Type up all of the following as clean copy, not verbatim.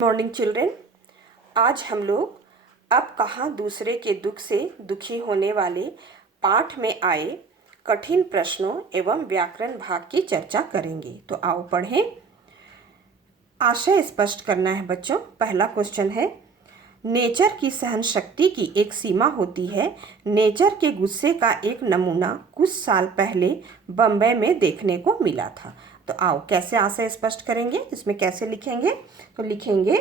Morning children. आज हम लोग अब कहाँ दूसरे के दुख से दुखी होने वाले पाठ में आए कठिन प्रश्नों एवं व्याकरण भाग की चर्चा करेंगे। तो आओ पढ़ें। आशय स्पष्ट करना है बच्चों। पहला क्वेश्चन है, नेचर की सहन शक्ति की एक सीमा होती है। नेचर के गुस्से का एक नमूना कुछ साल पहले बम्बई में देखने को मिला था। तो आओ कैसे आशय स्पष्ट करेंगे, इसमें कैसे लिखेंगे। तो लिखेंगे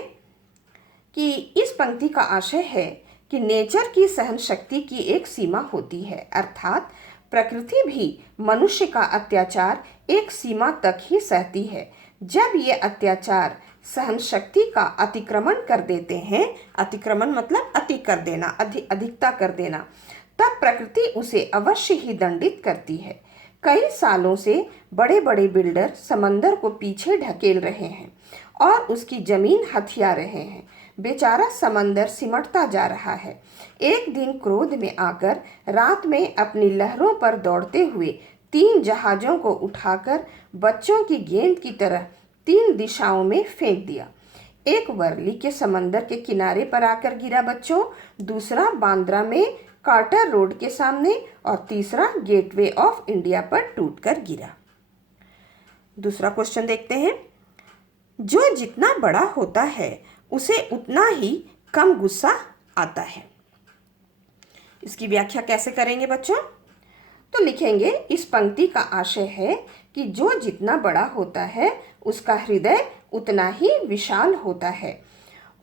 कि इस पंक्ति का आशय है कि नेचर की सहन शक्ति की एक सीमा होती है, अर्थात प्रकृति भी मनुष्य का अत्याचार एक सीमा तक ही सहती है। जब ये अत्याचार सहन शक्ति का अतिक्रमण कर देते हैं, अतिक्रमण मतलब अति कर देना, अधिकता कर देना, तब प्रकृति उसे अवश्य ही दंडित करती है। कई सालों से बड़े बड़े बिल्डर समंदर को पीछे ढकेल रहे हैं और उसकी जमीन हथिया रहे हैं। बेचारा समंदर सिमटता जा रहा है। एक दिन क्रोध में आकर रात में अपनी लहरों पर दौड़ते हुए 3 जहाज़ों को उठाकर बच्चों की गेंद की तरह 3 दिशाओं में फेंक दिया। एक वर्ली के समंदर के किनारे पर आकर गिरा बच्चों, दूसरा बांद्रा में कार्टर रोड के सामने और तीसरा गेटवे ऑफ इंडिया पर टूटकर गिरा। दूसरा क्वेश्चन देखते हैं। जो जितना बड़ा होता है उसे उतना ही कम गुस्सा आता है। इसकी व्याख्या कैसे करेंगे बच्चों। तो लिखेंगे, इस पंक्ति का आशय है कि जो जितना बड़ा होता है उसका हृदय उतना ही विशाल होता है,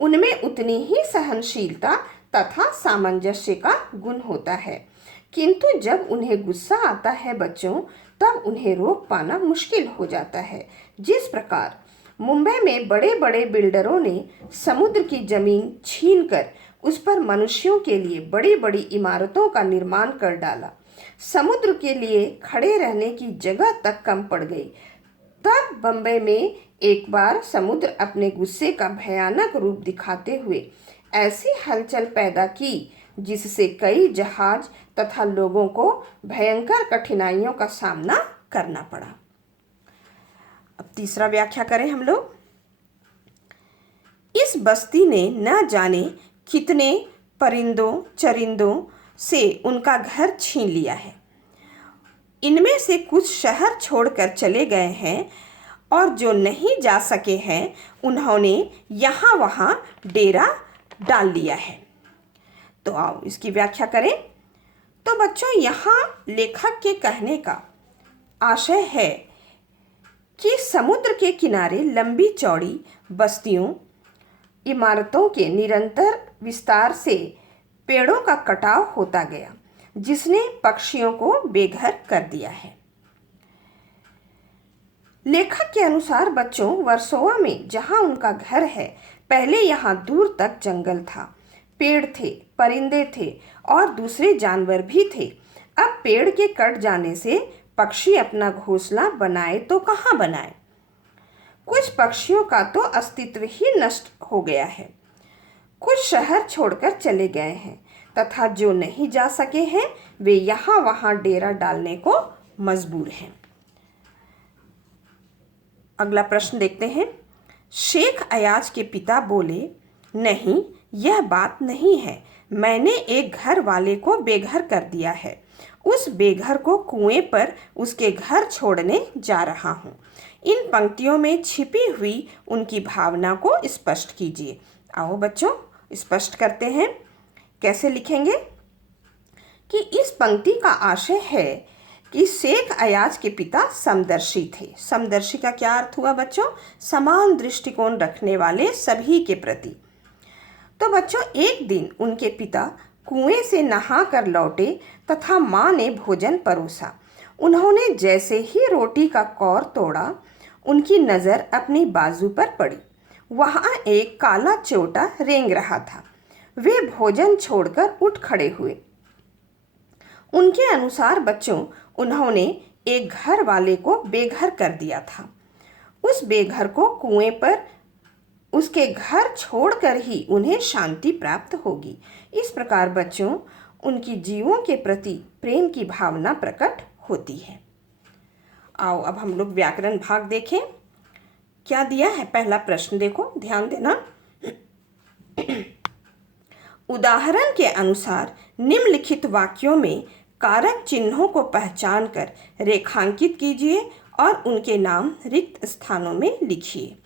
उनमें उतनी ही सहनशीलता तथा सामंजस्य का गुण होता है। किंतु जब उन्हें गुस्सा आता है बच्चों, तब उन्हें रोक पाना मुश्किल हो जाता है। जिस प्रकार मुंबई में बड़े बड़े बिल्डरों ने समुद्र की जमीन छीनकर उस पर मनुष्यों के लिए बड़ी बड़ी इमारतों का निर्माण कर डाला, समुद्र के लिए खड़े रहने की जगह तक कम पड़ गई, तब बम्बई में एक बार समुद्र अपने गुस्से का भयानक रूप दिखाते हुए ऐसी हलचल पैदा की जिससे कई जहाज तथा लोगों को भयंकर कठिनाइयों का सामना करना पड़ा। अब तीसरा व्याख्या करें हम लोग। इस बस्ती ने न जाने कितने परिंदों चरिंदों से उनका घर छीन लिया है। इनमें से कुछ शहर छोड़कर चले गए हैं और जो नहीं जा सके हैं उन्होंने यहाँ वहाँ डेरा डाल लिया है। तो आओ इसकी व्याख्या करें। तो बच्चों, यहाँ लेखक के कहने का आशय है कि समुद्र के किनारे लंबी चौड़ी बस्तियों, इमारतों के निरंतर विस्तार से पेड़ों का कटाव होता गया, जिसने पक्षियों को बेघर कर दिया है। लेखक के अनुसार बच्चों, वर्सोवा में जहां उनका घर है, पहले यहाँ दूर तक जंगल था, पेड़ थे, परिंदे थे और दूसरे जानवर भी थे। अब पेड़ के कट जाने से पक्षी अपना घोंसला बनाए तो कहाँ बनाए। कुछ पक्षियों का तो अस्तित्व ही नष्ट हो गया है। कुछ शहर छोड़कर चले गए हैं तथा जो नहीं जा सके हैं वे यहाँ वहाँ डेरा डालने को मजबूर हैं। अगला प्रश्न देखते हैं। शेख अयाज के पिता बोले, नहीं, यह बात नहीं है। मैंने एक घर वाले को बेघर कर दिया है। उस बेघर को कुएं पर उसके घर छोड़ने जा रहा हूँ। इन पंक्तियों में छिपी हुई उनकी भावना को स्पष्ट कीजिए। आओ बच्चों स्पष्ट करते हैं। कैसे लिखेंगे कि इस पंक्ति का आशय है कि शेख अयाज के पिता समदर्शी थे। समदर्शी का क्या अर्थ हुआ बच्चों? समान दृष्टिकोण रखने वाले सभी के प्रति। तो बच्चों, एक दिन उनके पिता कुएं से नहा कर लौटे तथा माँ ने भोजन परोसा। उन्होंने जैसे ही रोटी का कौर तोड़ा, उनकी नज़र अपनी बाजू पर पड़ी। वहाँ एक काला चोटा रेंग रहा था। वे भोजन छोड़कर उठ खड़े हुए। उनके अनुसार बच्चों, उन्होंने एक घर वाले को बेघर कर दिया था। उस बेघर को कुएं पर उसके घर छोड़कर ही उन्हें शांति प्राप्त होगी। इस प्रकार बच्चों, उनकी जीवों के प्रति प्रेम की भावना प्रकट होती है। आओ अब हम लोग व्याकरण भाग देखें। क्या दिया है, पहला प्रश्न देखो, ध्यान देना। उदाहरण के अनुसार निम्नलिखित वाक्यों में कारक चिन्हों को पहचान कर रेखांकित कीजिए और उनके नाम रिक्त स्थानों में लिखिए।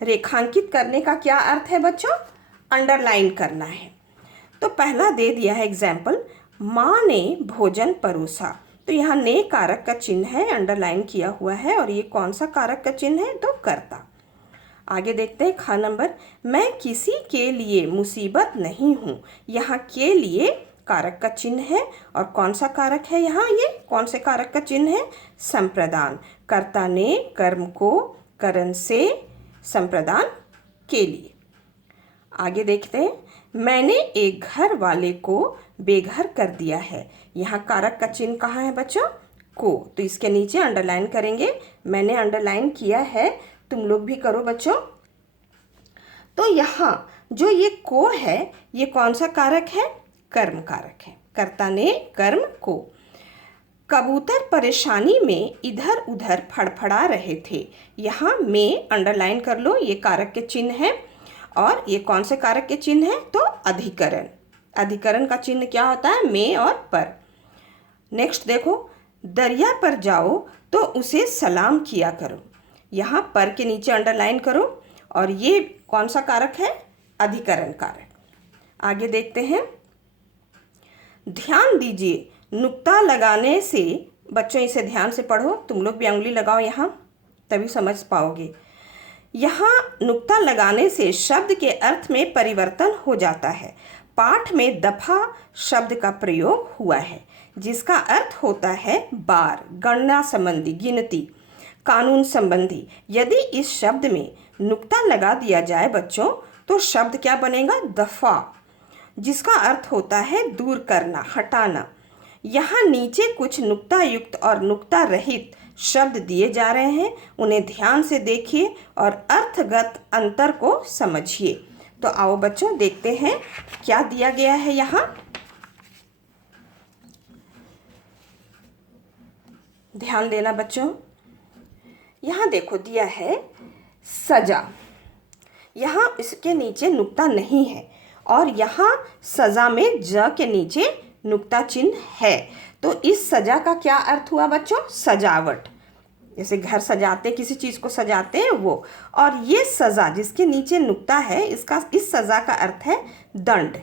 रेखांकित करने का क्या अर्थ है बच्चों? अंडरलाइन करना है। तो पहला दे दिया है एग्जाम्पल, माँ ने भोजन परोसा। तो यहाँ ने कारक का चिन्ह है, अंडरलाइन किया हुआ है, और ये कौन सा कारक का चिन्ह है? तो कर्ता। आगे देखते हैं खा नंबर, मैं किसी के लिए मुसीबत नहीं हूँ। यहाँ के लिए कारक का चिन्ह है, और कौन सा कारक है यहाँ? ये कौन से कारक का चिन्ह है? संप्रदान। कर्ता ने कर्म को करण से संप्रदान के लिए। आगे देखते हैं, मैंने एक घर वाले को बेघर कर दिया है। यहाँ कारक का चिन्ह कहाँ है बच्चों? को। तो इसके नीचे अंडरलाइन करेंगे। मैंने अंडरलाइन किया है, तुम लोग भी करो बच्चों। तो यहाँ जो ये को है, ये कौन सा कारक है? कर्म कारक है। कर्ता ने कर्म को। कबूतर परेशानी में इधर उधर फड़फड़ा रहे थे। यहाँ में अंडरलाइन कर लो, ये कारक के चिन्ह है, और ये कौन से कारक के चिन्ह है? तो अधिकरण। अधिकरण का चिन्ह क्या होता है? में और पर। नेक्स्ट देखो, दरिया पर जाओ तो उसे सलाम किया करो। यहाँ पर के नीचे अंडरलाइन करो, और ये कौन सा कारक है? अधिकरण कारक। आगे देखते हैं, ध्यान दीजिए, नुक्ता लगाने से, बच्चों इसे ध्यान से पढ़ो, तुम लोग भी उंगली लगाओ यहाँ, तभी समझ पाओगे। यहाँ नुक्ता लगाने से शब्द के अर्थ में परिवर्तन हो जाता है। पाठ में दफा शब्द का प्रयोग हुआ है, जिसका अर्थ होता है बार, गणना संबंधी, गिनती, कानून संबंधी। यदि इस शब्द में नुक्ता लगा दिया जाए बच्चों, तो शब्द क्या बनेगा? दफा, जिसका अर्थ होता है दूर करना, हटाना। यहाँ नीचे कुछ नुक्ता युक्त और नुक्ता रहित शब्द दिए जा रहे हैं, उन्हें ध्यान से देखिए और अर्थगत अंतर को समझिए। तो आओ बच्चों देखते हैं क्या दिया गया है यहाँ। ध्यान देना बच्चों, यहाँ देखो दिया है सजा। यहाँ इसके नीचे नुक्ता नहीं है, और यहाँ सजा में ज के नीचे नुक्ता चिन्ह है। तो इस सजा का क्या अर्थ हुआ बच्चों? सजावट। जैसे घर सजाते, किसी चीज़ को सजाते हैं वो। और ये सजा जिसके नीचे नुक्ता है, इसका, इस सजा का अर्थ है दंड।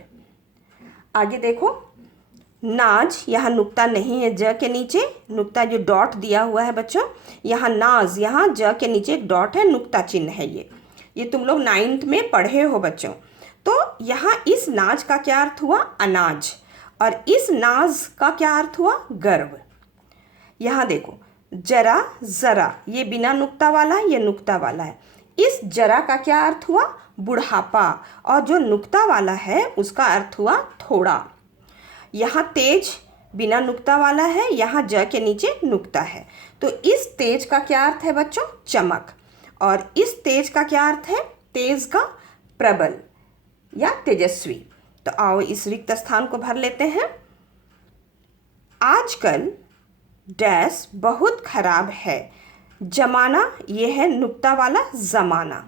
आगे देखो, नाज, यहाँ नुक्ता नहीं है, ज के नीचे नुक्ता, जो डॉट दिया हुआ है बच्चों, यहाँ नाज, यहाँ ज के नीचे एक डॉट है, नुक्ता चिन्ह है ये तुम लोग 9th में पढ़े हो बच्चों। तो यहाँ इस नाज का क्या अर्थ हुआ? अनाज। और इस नाज का क्या अर्थ हुआ? गर्व। यहाँ देखो, जरा जरा, ये बिना नुक्ता वाला, ये नुक्ता वाला है। इस जरा का क्या अर्थ हुआ? बुढ़ापा। और जो नुक्ता वाला है उसका अर्थ हुआ थोड़ा। यहाँ तेज बिना नुक्ता वाला है, यहाँ ज के नीचे नुक्ता है। तो इस तेज का क्या अर्थ है बच्चों? चमक। और इस तेज का क्या अर्थ है? तेज का प्रबल या तेजस्वी। तो आओ इस रिक्त स्थान को भर लेते हैं। आजकल डैश बहुत खराब है। जमाना, ये है नुक्ता वाला ज़माना,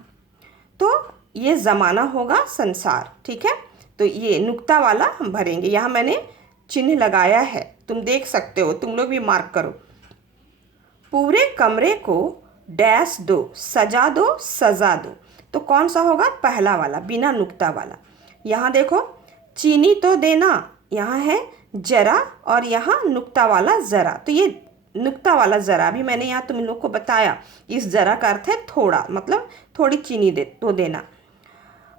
तो ये ज़माना होगा संसार, ठीक है। तो ये नुक्ता वाला हम भरेंगे। यहाँ मैंने चिन्ह लगाया है, तुम देख सकते हो, तुम लोग भी मार्क करो। पूरे कमरे को डैश दो, सजा दो, सजा दो। तो कौन सा होगा? पहला वाला, बिना नुक्ता वाला। यहाँ देखो, चीनी तो देना, यहाँ है जरा, और यहाँ नुक्ता वाला ज़रा। तो ये नुक्ता वाला ज़रा भी मैंने यहाँ तुम लोग को बताया। इस ज़रा का अर्थ है थोड़ा, मतलब थोड़ी चीनी तो देना।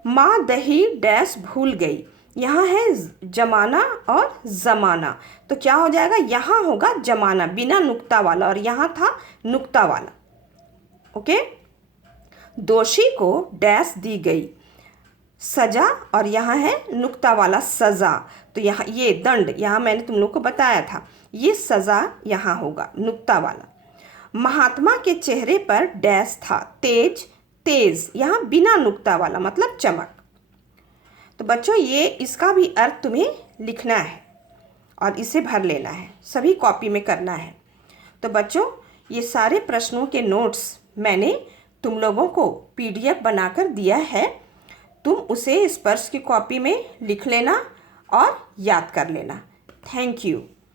माँ दही डैश भूल गई, यहाँ है जमाना और ज़माना। तो क्या हो जाएगा? यहाँ होगा जमाना बिना नुक्ता वाला, और यहाँ था नुक्ता वाला। ओके। दोषी को डैश दी गई, सजा, और यहाँ है नुक्ता वाला सज़ा। तो यहाँ ये दंड, यहाँ मैंने तुम लोग को बताया था, ये सज़ा यहाँ होगा नुक्ता वाला। महात्मा के चेहरे पर डैश था, तेज, तेज, यहाँ बिना नुक्ता वाला, मतलब चमक। तो बच्चों ये इसका भी अर्थ तुम्हें लिखना है और इसे भर लेना है, सभी कॉपी में करना है। तो बच्चों ये सारे प्रश्नों के नोट्स मैंने तुम लोगों को PDF बनाकर दिया है, तुम उसे स्पर्श की कॉपी में लिख लेना और याद कर लेना। Thank you.